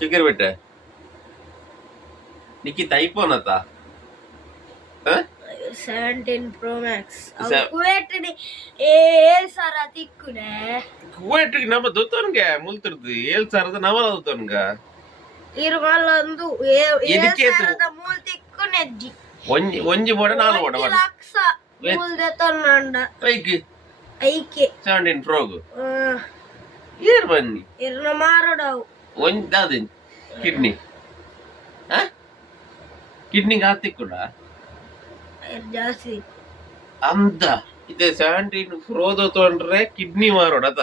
Chicken పెట్టా నీకు అయిపోనతా 17 Pro Max. ಕುವೇಟ್ರಿಗೆ ನಮ್ಮ ದೊತ್ತವನ್ಗೆ ಮುಲ್ತಿರ್ದು 7,000 ನವಲ ದೊತ್ತವನ್ಗ ಒಂಜಿ ಬೋಡ 4 ಬೋಡ ಐಕೆ 17 ಪ್ರೋಗು ಏರ್ ಬನ್ನಿ ಒಂದ್ ಅದು ಕಿಡ್ನಿಗೆ ಹಾಕ್ತಿಕ್ಕುಡ ಜಾಸ್ತಿ ಅಂತ ಇದೆ 17 ಪ್ರೋದು ತೊಗೊಂಡ್ರೆ ಕಿಡ್ನಿ ಮಾರೋಡತ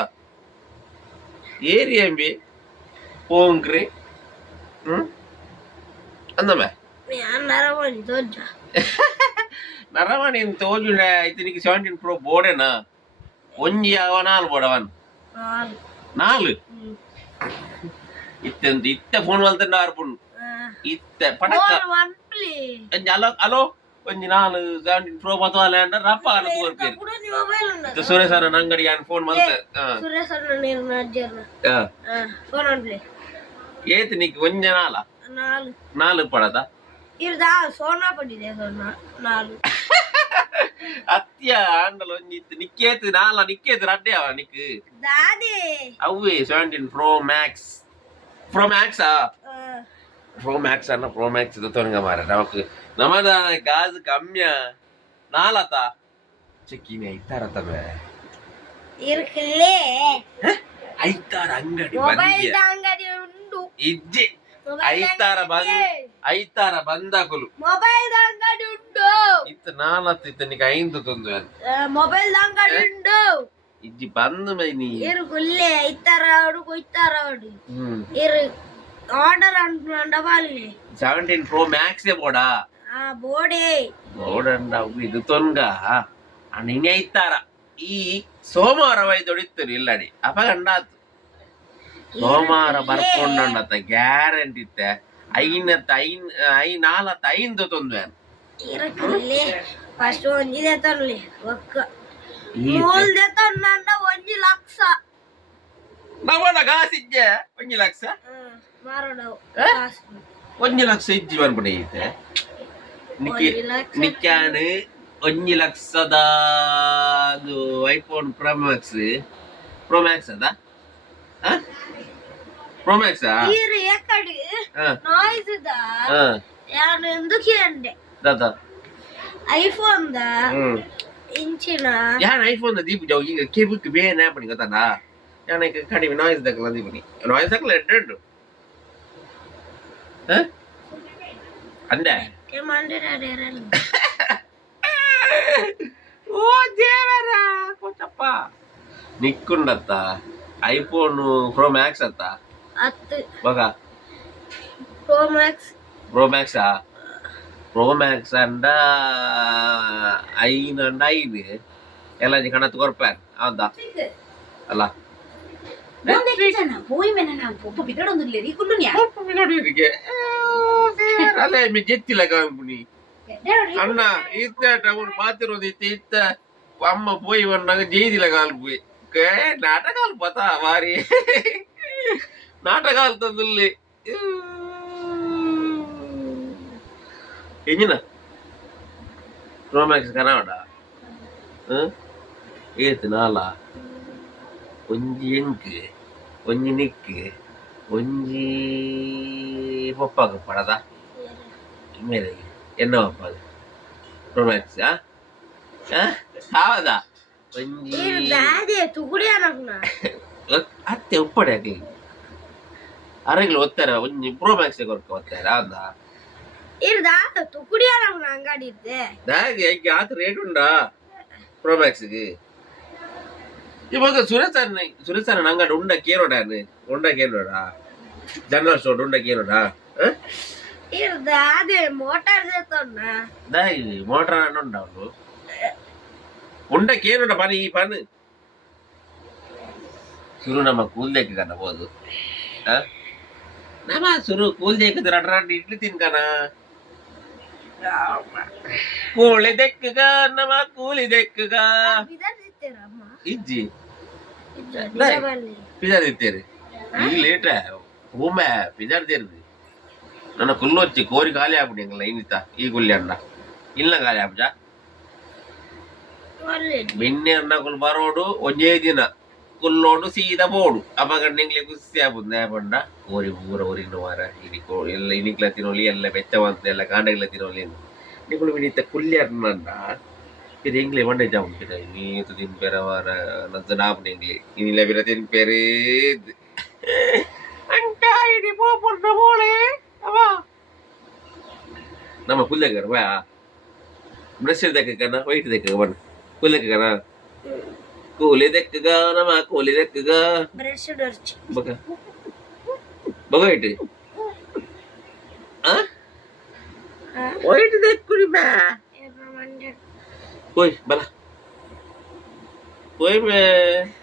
ಏರಿಯಂಬಿ ಪೋಂಕ್ರಿ ಅಂದಮ್ಮ ನರಮಣಿ ತೋಜುಂಡ ಇತನಿಗೆ 17 ಪ್ರೋ ಬೋಡೆನಾ ಒಂಜಿ ಅವ 4 ಬೋಡವನ್ 4 ಇತ್ತಂತ ಇತ್ತ ಫೋನ್ ಮಲ್ತಂಡ ಆರ್ಪುಂಡು ಇತ್ತ ಪಟಕ ಅಲೋ ಅಲೋ ಒಂಜಿ 17 ಪ್ರೋ ಬತ್ತವಲ್ಲ ಅಂಡ ರಪ್ಪ ಅನ್ನ ತೋರ್ಪೇರು ಸುರೇಶ್ ಅಣ್ಣ ಅಂಗಡಿಗೆ ಫೋನ್ ಮಲ್ತ ಏತ್ ನಿಕ್ ಒಂಜ 4 ಪಡದ ಅತ್ಯ ಆಂಡಲ ಒಂಜಿ ಇತ್ತು ನಿಕ್ಕೇತ್ ನಿಕ್ಕೇತ್ ರಡ್ಡೆ ಅವ ನಿಕ್ ಅವ್ವೇ 17 ಪ್ರೋ ಮ್ಯಾಕ್ಸ್ ಅನ್ನ ಪ್ರೋ ಮ್ಯಾಕ್ಸ್ ತೊಂಗ ಮಾರ ನಮಕ್ ನಮದ ಗಾಜ್ ಕಮ್ಯ 4 ಚೆಕ್ಕಿನ ಐತಾರತ ಬೇ ಐತಾರ ಅಂಗಡಿ ಇಜ್ಜೆ ಐತಾರ ಬಂದಾಕುಲು ಮೊಬೈಲ್ ಅಂಗಡಿ ಉಂಟು ಇತ್ತು 4 ಇತ್ತು ನಿಕ 5 ತೊಂದು ಮೊಬೈಲ್ ಅಂಗಡಿ ಉಂಟು ಇಜ್ಜಿ ಬಂದು ಮೈನಿ ಇರು ಗುಲ್ಲೆ ಐತಾರ ಅವಡು ಕೊಯ್ತಾರ ಅವಡು ಇರು ಆರ್ಡರ್ ಅಂಡಬಾಲಿ 17 ಪ್ರೋ ಮ್ಯಾಕ್ಸ್ ಬೋಡಾ ಬೋಡಂಡ ಇದು ತೊನ್ಗ ನಿನ್ನೆ ಐತಾರ ಈ ಸೋಮವಾರ ವೈದೊಡಿತ್ತು ಇಲ್ಲಡಿ ಅಪಗಂಡಾತು ಸೋಮವಾರ ಬರ್ಕೊಂಡತ್ತ ಗ್ಯಾರಂಟಿ ಇತ್ತೆ 5 ತೊಂದ್ವೆ ಫಸ್ಟ್ ಒಂಜಿದೆ ತೊನ್ಲಿ ಒಕ್ಕ ಮೂಲ್ದೆ ತೊನ್ನಂಡ 1 ಲಕ್ಷ ನವಡ ಗಾಸಿಜ್ಜೆ 1 ಲಕ್ಷ ಮಾರೋಡವು 1 ಲಕ್ಷ ಇಜ್ಜಿ ಬಂದ್ಬಿಡಿ ಐತೆ ನಿಕ್ಕಾನು 1 ಲಕ್ಷದ ಅದು ಐಫೋನ್ ಪ್ರೋ ಮ್ಯಾಕ್ಸ್ ಅದ ಪ್ರೋ ಮ್ಯಾಕ್ಸ್ ನಾಯ್ಸ್ ಯಾನು ಎಂದುಕ್ಕೆ ಅಂಡೆ ಐಫೋನ್ ದ ಇಂಚಿನ ಯಾನ್ ಐಫೋನ್ ದ ದೀಪ ಜಾವ್ ಈಗ ಕೇಬುಕ್ ಬೇ ನ್ಯಾಪಣಿ ಗೊತ್ತಾನ ಯಾನ ಕಡಿಮೆ ನಾಯ್ಸ್ ದಕ್ಕಲ ದೀಪನಿ ನಾಯ್ಸ್ ದಕ್ಕಲ ಎಡ್ಡು ಅಂದೆ ಓ ದೇವರ ಕೊಟ್ಟಪ್ಪ ನಿಕ್ಕುಂಡತ್ತ ಐಫೋನ್ ಪ್ರೋ ಮ್ಯಾಕ್ಸ್ ಅತ್ತ ಬಗ ಪ್ರೋ ಮ್ಯಾಕ್ಸ್ ಅಂಡ 5 ಎಲ್ಲ ಕಣತ್ ಕೊರ್ಪಾರ ಹೌದಾ ಅಲ್ಲ ಅಲ್ಲೇ ಮಿ ಜೆತ್ತಿಲ್ಲ ಕಾಂಪುನಿ ಅಣ್ಣ ಇತ್ತ ಟೌನ್ ಪಾತಿರೋದು ಇತ್ತ ಅಮ್ಮ ಪೋಯಿ ಬಂದಾಗ ಜೈದಿಲ್ಲ ಕಾಲ್ ಪೋಯಿ ನಾಟಕಾಲು ಪತಾ ಮಾರಿ ನಾಟಕಾಲು ತಂದಲ್ಲಿ ಎಂಜಿನ ಪ್ರೋ ಮ್ಯಾಕ್ಸ್ ಕನಾವಡ ಏತ್ 4 ಒಂಜಿ ಎಂಕ್ ಒಂಜಿ ನಿಕ್ ಒಂಜಿ ಪಪ್ಪಾಗ ಪಡದ ಮೇಲೆ ಎನ್ನ ಪಪ್ಪಾಗ ಪ್ರೋ ಮ್ಯಾಕ್ಸ್ ಹೌದಾ ಒಂಜಿ ಅತ್ತೆ ಉಪ್ಪಡೆ ಹಾಕಿ ಅರಗಿಲು ಒತ್ತಾರೆ ಒಂಜಿ ಪ್ರೋ ಮ್ಯಾಕ್ಸ್ ಕೊರ್ಕ ಒತ್ತಾರೆ ಅಂದ ಅಂಗಡಿ ಆತ ರೇಟ್ ಉಂಡಾ ಪ್ರೋ ಮ್ಯಾಕ್ಸ್ಗೆ ಇವಾಗ ಸುರೇಶ್ ಅಂಗಡಿ ಉಂಡ ಕೇರೋಡ ಜನರಲ್ ಸ್ಟೋರ್ ಉಂಡ ಕೇರೋಡ ಮೋಟಾರ್ ಉಂಡ ಅವನು ಉಂಡ ಕೇರೋಡ ಪನಿ ಈ ಪನ್ ಸುರು ನಮ್ಮ ಕೂಲ್ದೇಕ ಕನ ಹೋದು ನಮ್ಮ ಸುರು ಕೂಲ್ದೇಕ ರಡ್ರಾಡ್ ಇಡ್ಲಿ ತಿನ್ಕನ ಕೋಳಿ ದೆಕ್ಕಗ ನಮ್ಮ ಕೂಲಿ ದೆಕ್ಕಗ ಇಜ್ಜಿ ಪಿಜ್ಜಾ ತಿಂತೀರಿ ఈ లేట భూమి పిదర్ తెరుది ನನ್ನ ಕುಲ್ಲೊಚ್ಚಿ ಕೋರಿ ಖಾಲಿ ಆಗ್ಬಿಟ್ಟಿಂಗಲ್ಲ ಇನ್ನಿತ ಈ ಗುಲ್ಲಿ ಅಣ್ಣ ಇಲ್ಲ ಖಾಲಿ ಆಗ್ಬಿಜ ಬಿನ್ನೆರ್ನ ಕುಲ್ ಬರೋಡು ಒಂಜೇ ದಿನ ಕುಲ್ಲೋಡು ಸೀದಾ ಬೋಡು ಅಪಗಂಡಿಂಗ್ಲಿ ಕುಸ್ಸಿ ಆಗ್ಬೋದು ನೇಪಂಡ ಕೋರಿ ಪೂರ ಊರಿನ ವಾರ ಇಡೀ ಎಲ್ಲ ಇನಿಕ್ಲ ತಿನ್ನೋಲಿ ಎಲ್ಲ ಬೆಚ್ಚವಂತ ಎಲ್ಲ ಕಾಂಡಗಳ ತಿನ್ನೋಲಿ ನಿಗಳು ವಿನಿತ ಕುಲ್ಯರ್ನಂಡ ಇದು ಇಂಗ್ಲಿ ಮಂಡೆ ಜಾಮ್ ಪಿರ ನೀತು ತಿನ್ಪೇರ ವಾರ ನಂತ ನಾಪುನಿಂಗ್ಲಿ ಇನ್ನಿಲ್ಲ ಬಿರ ತಿನ್ಪೇರೇ ಅಂಟ ಇಡೀ ಪೋಪುರ್ನ ಬೋಳೆ ಅವಾ ನಮ್ಮ ಕುಲ್ಲೆಗರ ಬಾ ಬ್ರಷ್ ದಕ್ಕನ ವೈಟ್ ದಕ್ಕಗ ಬಣ್ಣ ಕುಲ್ಲೆಗನ ಕೂಲಿ ದಕ್ಕಗ ನಮ್ಮ ಕೂಲಿ ದಕ್ಕಗ ಬ್ರಷ್ ಡರ್ಚಿ ಬಗ ಬಗ ವೈಟ್ ಆ ವೈಟ್ ದಕ್ಕುರಿ ಬಾ कोई बला कोई में